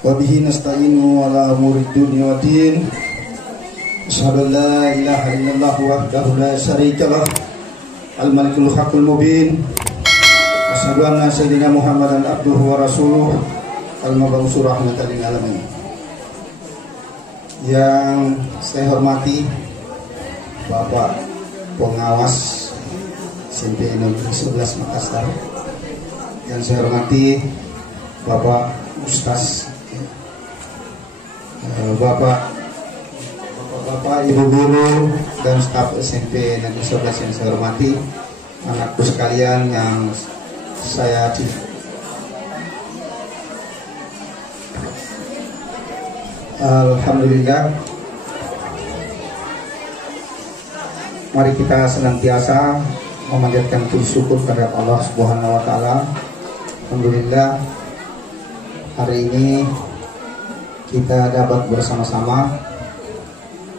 wa bihi nasta'inu ala umuri dunya waddin. Asyhadu an la ilaha illallah wahdahu la syarikalah al-malikul haqqul mubin. Asyhadu anna sayyidina Muhammadan abduhu wa rasuluh al-mab'uts rahmatan lil alamin. Yang saya hormati Bapak Pengawas SMP Negeri 11 Makassar, yang saya hormati Bapak Ustaz, Bapak Ibu Guru dan staf SMP Negeri 11 yang saya hormati, anakku sekalian yang saya cintai. Alhamdulillah, mari kita senantiasa memanjatkan puji syukur kepada Allah Subhanahu wa taala. Alhamdulillah, hari ini kita dapat bersama-sama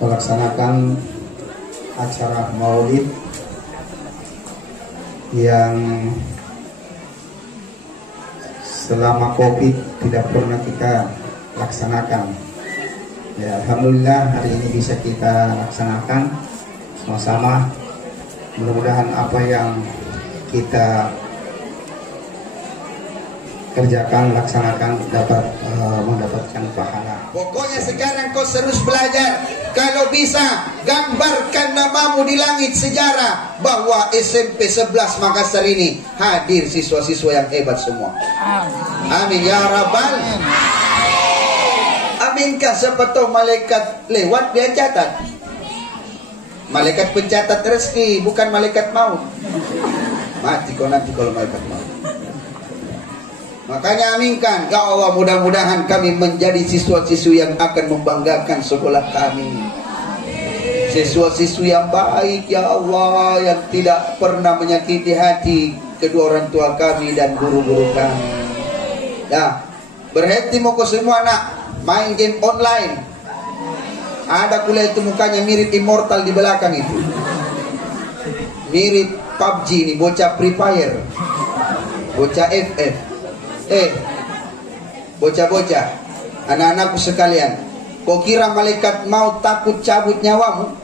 melaksanakan acara Maulid yang selama Covid tidak pernah kita laksanakan. Ya, alhamdulillah hari ini bisa kita laksanakan sama-sama. Mudah-mudahan apa yang kita kerjakan, laksanakan dapat mendapatkan pahala. Pokoknya sekarang kau terus belajar. Kalau bisa gambarkan namamu di langit sejarah bahwa SMP 11 Makassar ini hadir siswa-siswa yang hebat semua. Amin ya rabbal. Aminkah siapa tahu malaikat lewat dia catat. Malaikat pencatat rezeki, bukan malaikat maut. Mati kau nanti kalau malaikat maut. Makanya aminkan, ya Allah, mudah-mudahan kami menjadi siswa-siswi yang akan membanggakan sekolah kami. Siswa-siswi yang baik, ya Allah, yang tidak pernah menyakiti hati kedua orang tua kami dan guru-guru kami. Nah, berhenti mau semua nak main game online. Ada kuliah itu mukanya mirip Immortal di belakang itu. Mirip PUBG nih, bocah Free Fire, bocah FF. Bocah-bocah, anak-anakku sekalian, kau kira malaikat mau takut cabut nyawamu?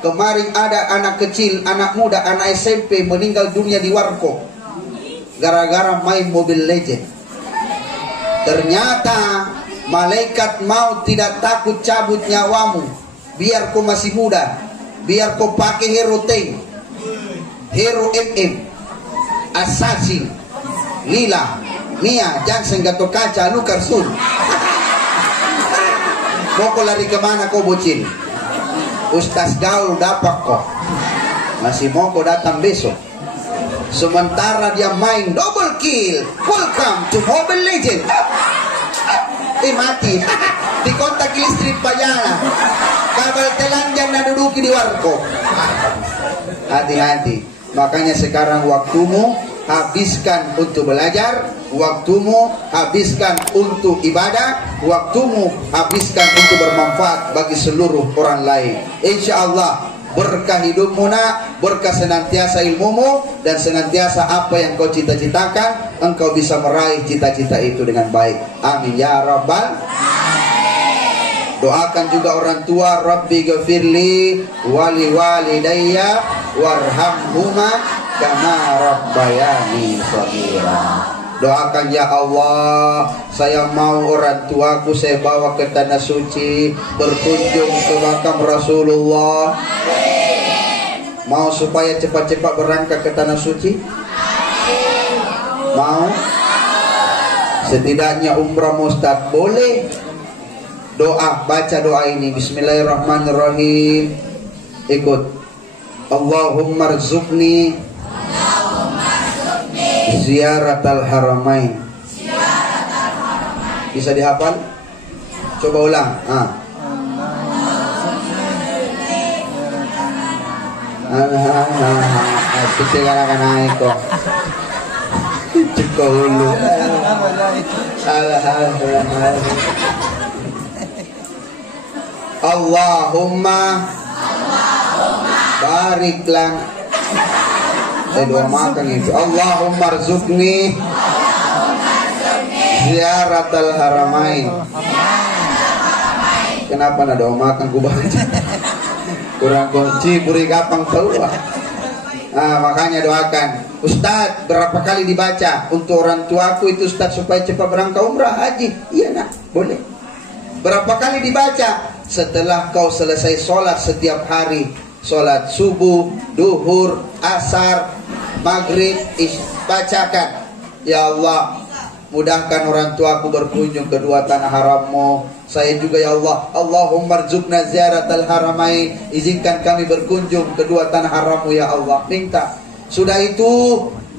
Kemarin ada anak kecil, anak muda, anak SMP meninggal dunia di warkop gara-gara main Mobile Legend. Ternyata malaikat mau tidak takut cabut nyawamu. Biar kau masih muda, biar kau pakai hero tank, hero MM, assassin, lila, Mia, Johnson, Gatot Kaca, lu Karsun. Mau kau lari kemana kau bocil? Ustaz gaul dapat kok. Masih mau kau datang besok. Sementara dia main double kill. Welcome to Mobile Legend. Mati. Di kontak listrik payana. Kabel telanjang dan duduki di warkop. Hati-hati. Makanya sekarang waktumu habiskan untuk belajar, waktumu habiskan untuk ibadah, waktumu habiskan untuk bermanfaat bagi seluruh orang lain. Insya Allah berkah hidupmu nak, berkah senantiasa ilmumu, dan senantiasa apa yang kau cita-citakan engkau bisa meraih cita-cita itu dengan baik. Amin ya rabbal. Doakan juga orang tua, Rabbi ghafirli wali walidayya warhamhuma kama rabbayani shaghira. Doakan, ya Allah, saya mau orang tuaku saya bawa ke tanah suci, berkunjung ke makam Rasulullah. Mau supaya cepat-cepat berangkat ke tanah suci? Mau? Setidaknya umrah mustad boleh. Doa, baca doa ini, bismillahirrahmanirrahim. Ikut. Allahumma rzuqni ziyaratal haramain. Bisa dihafal? Coba ulang. Kecil-kecil naik kok. Cekol dulu. Allahumma barik lang. Saya doa makan itu. Allahumma rzuqni Ziaratal Haramain. Kenapa nada makan ku baca? Kurang kunci beri kapang keluar. Makanya doakan Ustadz, berapa kali dibaca untuk orang tuaku itu Ustadz supaya cepat berangkat umrah haji. Iya nak, boleh. Berapa kali dibaca? Setelah kau selesai sholat setiap hari, sholat subuh, duhur, asar, maghrib, bacakan, ya Allah, mudahkan orang tuaku berkunjung kedua tanah harammu. Saya juga ya Allah, Allahumma rzuqna ziaratal haramain, izinkan kami berkunjung kedua tanah harammu ya Allah. Minta. Sudah itu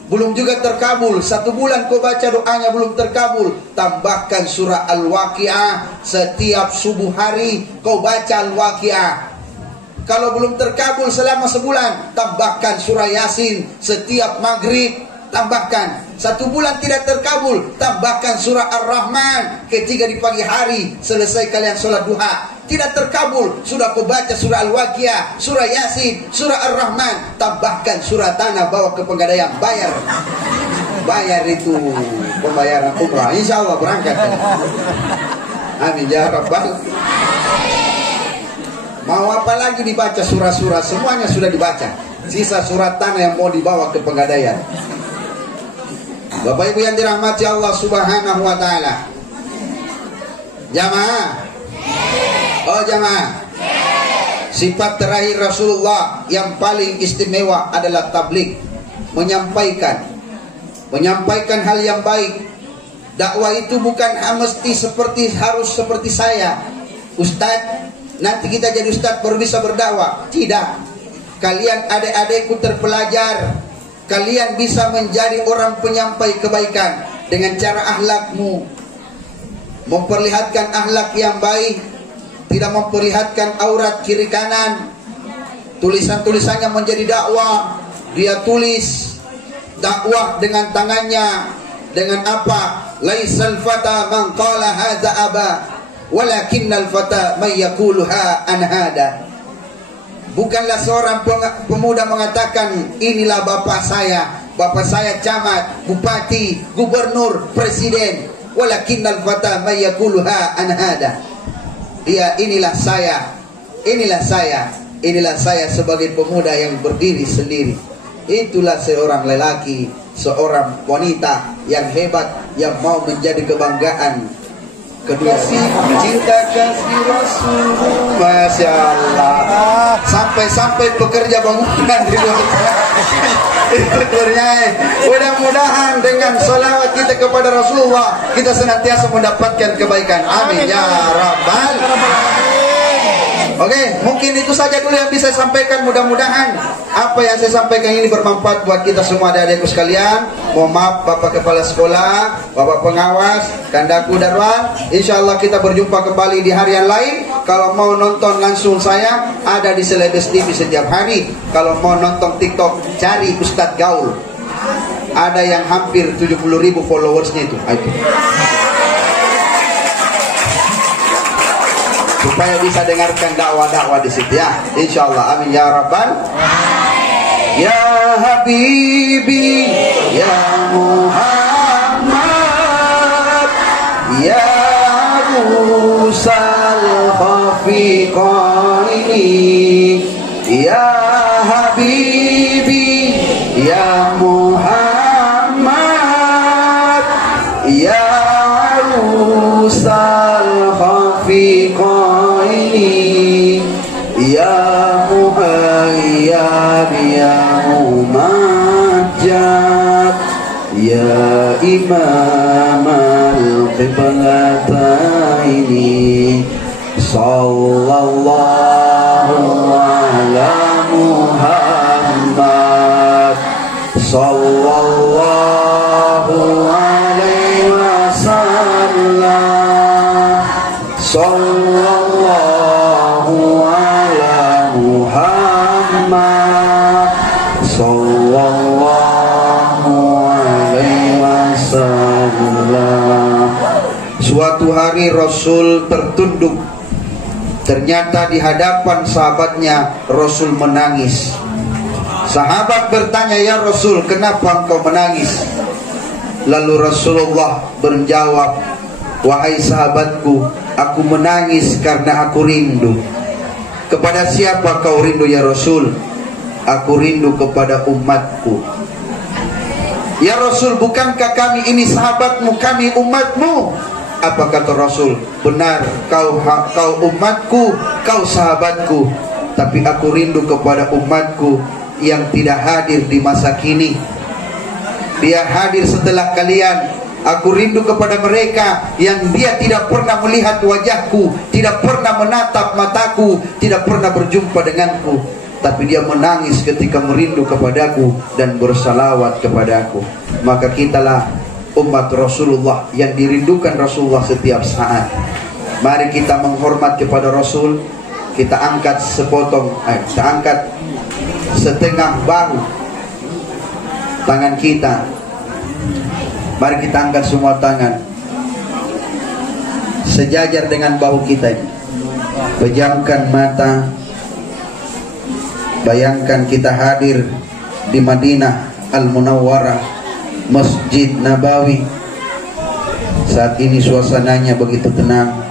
belum juga terkabul, 1 bulan kau baca doanya belum terkabul, tambahkan surah Al-Waqi'ah. Setiap subuh hari kau baca Al-Waqi'ah. Kalau belum terkabul selama sebulan, tambahkan surah Yasin. Setiap maghrib tambahkan. 1 bulan tidak terkabul, tambahkan surah Ar-Rahman ketika di pagi hari selesai kalian sholat duha. Tidak terkabul, sudah kau baca surah Al-Waqi'ah, surah Yasin, surah Ar-Rahman, tambahkan surah Tanah, bawa ke Pegadaian, bayar itu pembayaran umrah, insya Allah berangkat. Amin ya Rabbal. Mau apa lagi dibaca surah-surah, semuanya sudah dibaca. Sisa surat Tanah yang mau dibawa ke Pegadaian. Bapak Ibu yang dirahmati Allah Subhanahu wa taala. Jamaah. Oh jamaah. Sifat terakhir Rasulullah yang paling istimewa adalah tabligh, menyampaikan hal yang baik. Dakwah itu bukan mesti harus seperti saya, Ustadz, nanti kita jadi Ustadz baru bisa berdakwah. Tidak. Kalian adik-adikku terpelajar, kalian bisa menjadi orang penyampai kebaikan dengan cara akhlakmu, memperlihatkan akhlak yang baik, tidak memperlihatkan aurat kiri kanan. Tulisan-tulisannya menjadi dakwah. Dia tulis dakwah dengan tangannya. Dengan apa? Laisal fata man qala hadza aba, walakinnal fata may yaquluha an hada. Bukanlah seorang pemuda mengatakan inilah bapak saya camat, bupati, gubernur, presiden. Walakinnal fata may yaquluha an hada. Dia inilah saya sebagai pemuda yang berdiri sendiri. Itulah seorang lelaki, seorang wanita yang hebat, yang mau menjadi kebanggaan kedua. Cinta kasih Rasul, Masya Allah. Sampai pekerja bangunan di luar mudah-mudahan dengan salawat kita kepada Rasulullah, kita senantiasa mendapatkan kebaikan. Amin ya Rabbal. Oke, mungkin itu saja dulu yang bisa saya sampaikan. Mudah-mudahan apa yang saya sampaikan ini bermanfaat buat kita semua adik-adikku sekalian. Mohon maaf Bapak Kepala Sekolah, Bapak Pengawas, Kandaku Darwan. InsyaAllah kita berjumpa kembali di hari yang lain. Kalau mau nonton langsung saya ada di Celebes TV setiap hari. Kalau mau nonton TikTok, cari Ustadz Gaul. Ada yang hampir 70.000 followersnya itu. Supaya bisa dengarkan dakwah-dakwah di situ ya. Insyaallah. Amin ya Rabbal. Ya Habibi, ya Muhammad, ya Musal Khafiqaini, ya Habibi, ya Muhammad, ya Musal Khafiqaini, ya Muhayyab, ya Mumajjad, ya Imam al-Qiblataini, sallallahu ala Muhammad, sallallahu alaihi wasallam, sallallahu ala Muhammad, sallallahu alaihi wasallam. Suatu hari Rasul tertunduk. Ternyata di hadapan sahabatnya Rasul menangis. Sahabat bertanya, "Ya Rasul, kenapa engkau menangis?" Lalu Rasulullah menjawab, wahai sahabatku, aku menangis karena aku rindu. Kepada siapa kau rindu ya Rasul? Aku rindu kepada umatku. Ya Rasul, bukankah kami ini sahabatmu, kami umatmu? Apa kata Rasul? Benar, kau umatku, kau sahabatku. Tapi aku rindu kepada umatku yang tidak hadir di masa kini. Dia hadir setelah kalian. Aku rindu kepada mereka yang dia tidak pernah melihat wajahku, tidak pernah menatap mataku, tidak pernah berjumpa denganku, tapi dia menangis ketika merindu kepadaku dan bersalawat kepadaku. Maka kitalah umat Rasulullah yang dirindukan Rasulullah setiap saat. Mari kita menghormat kepada Rasul. Kita angkat kita angkat setengah bahu tangan kita. Mari kita angkat semua tangan sejajar dengan bahu kita ini. Pejamkan mata. Bayangkan kita hadir di Madinah Al-Munawwarah, Masjid Nabawi. Saat ini suasananya begitu tenang.